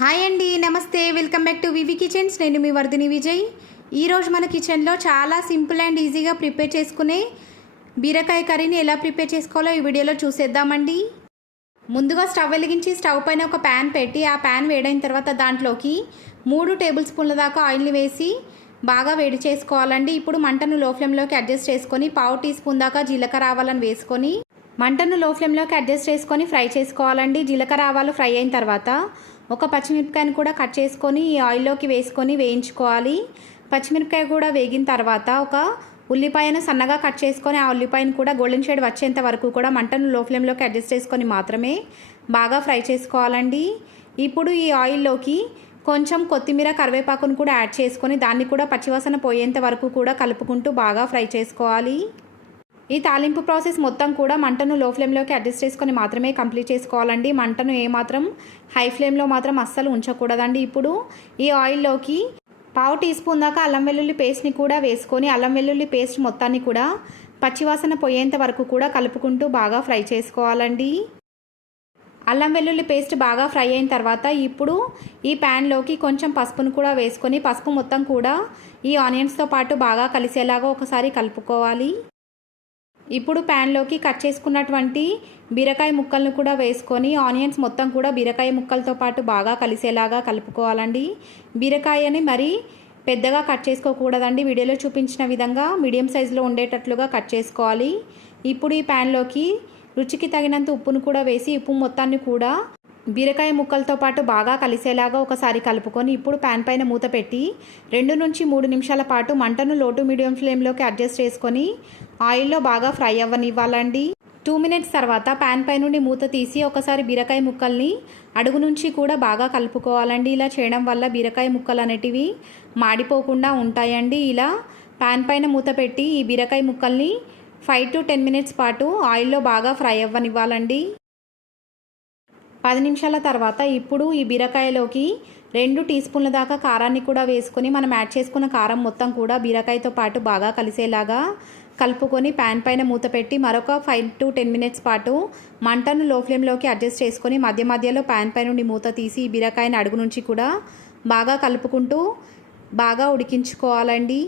Hi అండి నమస్తే. Welcome back to VV kitchens. నేను మీ వర్ధిని విజయ్. ఈరోజు మన కిచెన్లో చాలా సింపుల్ అండ్ ఈజీగా ప్రిపేర్ చేసుకునే బీరకాయ కర్రీని ఎలా ప్రిపేర్ చేసుకోవాలో ఈ వీడియోలో చూసేద్దామండి. ముందుగా స్టవ్ వెలిగించి స్టవ్ పైన ఒక ప్యాన్ పెట్టి ఆ ప్యాన్ వేడైన తర్వాత దాంట్లోకి మూడు టేబుల్ స్పూన్ల దాకా ఆయిల్ని వేసి బాగా వేడి చేసుకోవాలండి. ఇప్పుడు మంటను లో ఫ్లేమ్లోకి అడ్జస్ట్ చేసుకొని పావు టీ స్పూన్ దాకా జీలకర్ర ఆవాలను వేసుకొని మంటను లో ఫ్లేమ్లోకి అడ్జస్ట్ చేసుకొని ఫ్రై చేసుకోవాలండి. జీలకర్ర ఆవాలు ఫ్రై అయిన తర్వాత ఒక పచ్చిమిరపకాయని కూడా కట్ చేసుకొని ఈ ఆయిల్లోకి వేసుకొని వేయించుకోవాలి. పచ్చిమిరపకాయ కూడా వేగిన తర్వాత ఒక ఉల్లిపాయను సన్నగా కట్ చేసుకొని ఆ ఉల్లిపాయను కూడా గోల్డెన్ షేడ్ వచ్చేంత వరకు కూడా మంటను లో ఫ్లేమ్లోకి అడ్జస్ట్ చేసుకొని మాత్రమే బాగా ఫ్రై చేసుకోవాలండి. ఇప్పుడు ఈ ఆయిల్లోకి కొంచెం కొత్తిమీర కరివేపాకును కూడా యాడ్ చేసుకొని దాన్ని కూడా పచ్చివాసన పోయేంత వరకు కూడా కలుపుకుంటూ బాగా ఫ్రై చేసుకోవాలి. ఈ తాలింపు ప్రాసెస్ మొత్తం కూడా మంటను లో ఫ్లేమ్లోకి అడ్జస్ట్ చేసుకొని మాత్రమే కంప్లీట్ చేసుకోవాలండి. మంటను ఏమాత్రం హై ఫ్లేమ్లో మాత్రం అస్సలు ఉంచకూడదండి. ఇప్పుడు ఈ ఆయిల్లోకి పావు టీ స్పూన్ దాకా అల్లం వెల్లుల్లి పేస్ట్ని కూడా వేసుకొని అల్లం వెల్లుల్లి పేస్ట్ మొత్తాన్ని కూడా పచ్చివాసన పోయేంత వరకు కూడా కలుపుకుంటూ బాగా ఫ్రై చేసుకోవాలండి. అల్లం వెల్లుల్లి పేస్ట్ బాగా ఫ్రై అయిన తర్వాత ఇప్పుడు ఈ ప్యాన్లోకి కొంచెం పసుపును కూడా వేసుకొని పసుపు మొత్తం కూడా ఈ ఆనియన్స్తో పాటు బాగా కలిసేలాగా ఒకసారి కలుపుకోవాలి. ఇప్పుడు ప్యాన్లోకి కట్ చేసుకున్నటువంటి బీరకాయ ముక్కలను కూడా వేసుకొని ఆనియన్స్ మొత్తం కూడా బీరకాయ ముక్కలతో పాటు బాగా కలిసేలాగా కలుపుకోవాలండి. బీరకాయని మరి పెద్దగా కట్ చేసుకోకూడదండి. వీడియోలో చూపించిన విధంగా మీడియం సైజులో ఉండేటట్లుగా కట్ చేసుకోవాలి. ఇప్పుడు ఈ ప్యాన్లోకి రుచికి తగినంత ఉప్పును కూడా వేసి ఉప్పు మొత్తాన్ని కూడా బీరకాయ ముక్కలతో పాటు బాగా కలిసేలాగా ఒకసారి కలుపుకొని ఇప్పుడు ప్యాన్ పైన మూత పెట్టి రెండు నుంచి మూడు నిమిషాల పాటు మంటను లోటు మీడియం ఫ్లేమ్లోకి అడ్జస్ట్ చేసుకొని ఆయిల్లో బాగా ఫ్రై అవ్వనివ్వాలండి. టూ మినిట్స్ తర్వాత ప్యాన్ పై నుండి మూత తీసి ఒకసారి బీరకాయ ముక్కల్ని అడుగు నుంచి కూడా బాగా కలుపుకోవాలండి. ఇలా చేయడం వల్ల బీరకాయ ముక్కలు అనేటివి మాడిపోకుండా ఉంటాయండి. ఇలా ప్యాన్ పైన మూత పెట్టి ఈ బీరకాయ ముక్కల్ని ఫైవ్ టు టెన్ మినిట్స్ పాటు ఆయిల్లో బాగా ఫ్రై అవ్వనివ్వాలండి. పది నిమిషాల తర్వాత ఇప్పుడు ఈ బీరకాయలోకి రెండు టీ స్పూన్ల దాకా కారాన్ని కూడా వేసుకొని మనం యాడ్ చేసుకున్న కారం మొత్తం కూడా బీరకాయతో పాటు బాగా కలిసేలాగా కలుపుకొని ప్యాన్ పైన మూత పెట్టి మరొక ఫైవ్ టు టెన్ మినిట్స్ పాటు మంటను లో ఫ్లేమ్లోకి అడ్జస్ట్ చేసుకొని మధ్య మధ్యలో ప్యాన్ పై నుండి మూత తీసి ఈ బీరకాయని అడుగు నుంచి కూడా బాగా కలుపుకుంటూ బాగా ఉడికించుకోవాలండి.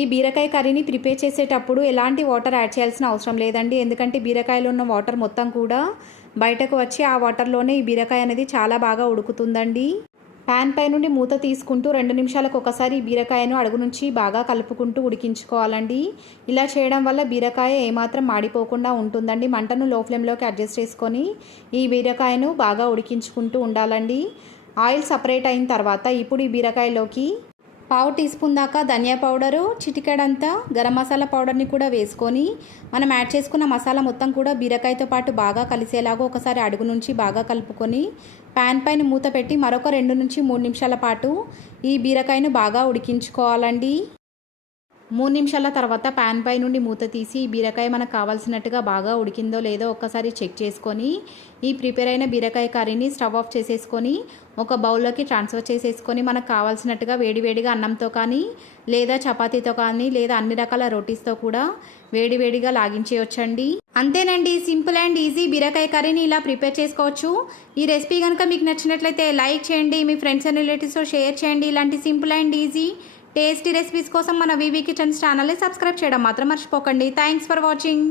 ఈ బీరకాయ కర్రీని ప్రిపేర్ చేసేటప్పుడు ఎలాంటి వాటర్ యాడ్ చేయాల్సిన అవసరం లేదండి. ఎందుకంటే బీరకాయలో ఉన్న వాటర్ మొత్తం కూడా బయటకు వచ్చి ఆ వాటర్లోనే ఈ బీరకాయ అనేది చాలా బాగా ఉడుకుతుందండి. ప్యాన్ పై నుండి మూత తీసుకుంటూ రెండు నిమిషాలకు ఒకసారి ఈ బీరకాయను అడుగు నుంచి బాగా కలుపుకుంటూ ఉడికించుకోవాలండి. ఇలా చేయడం వల్ల బీరకాయ ఏమాత్రం మాడిపోకుండా ఉంటుందండి. మంటను లో ఫ్లేమ్లోకి అడ్జస్ట్ చేసుకొని ఈ బీరకాయను బాగా ఉడికించుకుంటూ ఉండాలండి. ఆయిల్ సపరేట్ అయిన తర్వాత ఇప్పుడు ఈ బీరకాయలోకి పావు టీ స్పూన్ దాకా ధనియా పౌడరు చిటికెడంతా గరం మసాలా పౌడర్ని కూడా వేసుకొని మనం యాడ్ చేసుకున్న మసాలా మొత్తం కూడా బీరకాయతో పాటు బాగా కలిసేలాగా ఒకసారి అడుగు నుంచి బాగా కలుపుకొని ప్యాన్ పైన మూత పెట్టి మరొక రెండు నుంచి మూడు నిమిషాల పాటు ఈ బీరకాయను బాగా ఉడికించుకోవాలండి. మూడు నిమిషాల తర్వాత ప్యాన్ పై నుండి మూత తీసి ఈ బీరకాయ మనకు కావాల్సినట్టుగా బాగా ఉడికిందో లేదో ఒక్కసారి చెక్ చేసుకొని ఈ ప్రిపేర్ అయిన బీరకాయ కర్రీని స్టవ్ ఆఫ్ చేసేసుకొని ఒక బౌల్లోకి ట్రాన్స్ఫర్ చేసేసుకొని మనకు కావాల్సినట్టుగా వేడివేడిగా అన్నంతో కానీ లేదా చపాతీతో కానీ లేదా అన్ని రకాల రోటీస్తో కూడా వేడివేడిగా లాగించేయొచ్చండి. అంతేనండి సింపుల్ అండ్ ఈజీ బీరకాయ కర్రీని ఇలా ప్రిపేర్ చేసుకోవచ్చు. ఈ రెసిపీ కనుక మీకు నచ్చినట్లయితే లైక్ చేయండి మీ ఫ్రెండ్స్ అండ్ రిలేటివ్స్తో షేర్ చేయండి. ఇలాంటి simple and easy tasty recipes కోసం మన వివి కిచెన్స్ ఛానల్ని సబ్స్క్రైబ్ చేయడం మాత్రం మర్చిపోకండి. Thanks for watching